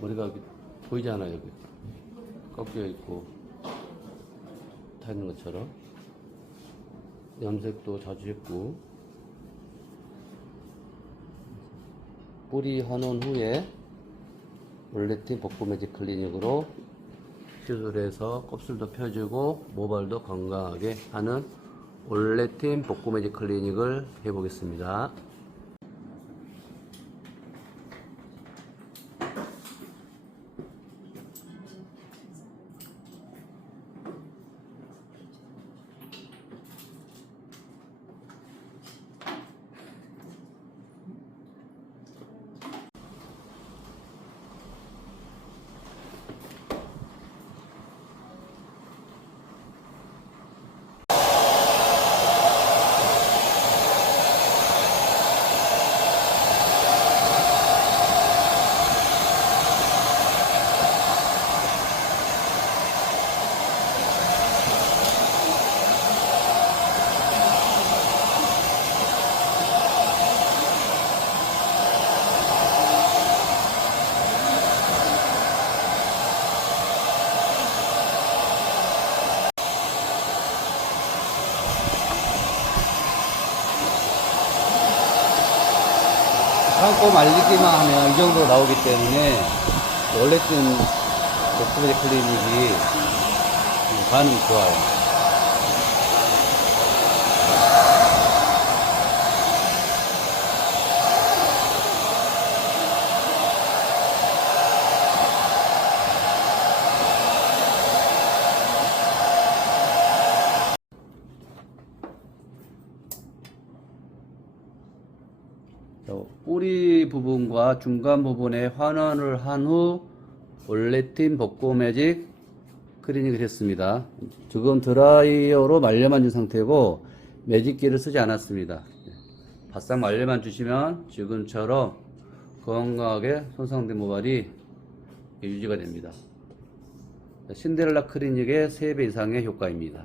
머리가 보이잖아요 여기? 꺾여 있고 타 있는 것처럼. 염색도 자주 했고. 뿌리 환원 후에 올레틴 복부 매직 클리닉으로 시술해서 껍질도 펴주고 모발도 건강하게 하는 올레틴 복부 매직 클리닉을 해보겠습니다. 참고 말리기만 하면 이 정도 나오기 때문에 원래쯤 복부제 클리닉이 반응이 좋아요. 뿌리 부분과 중간 부분에 환원을 한 후 올레틴 복고 매직 클리닉을 했습니다. 지금 드라이어로 말려만 준 상태고 매직기를 쓰지 않았습니다. 바싹 말려만 주시면 지금처럼 건강하게 손상된 모발이 유지가 됩니다. 신데렐라 클리닉의 3배 이상의 효과입니다.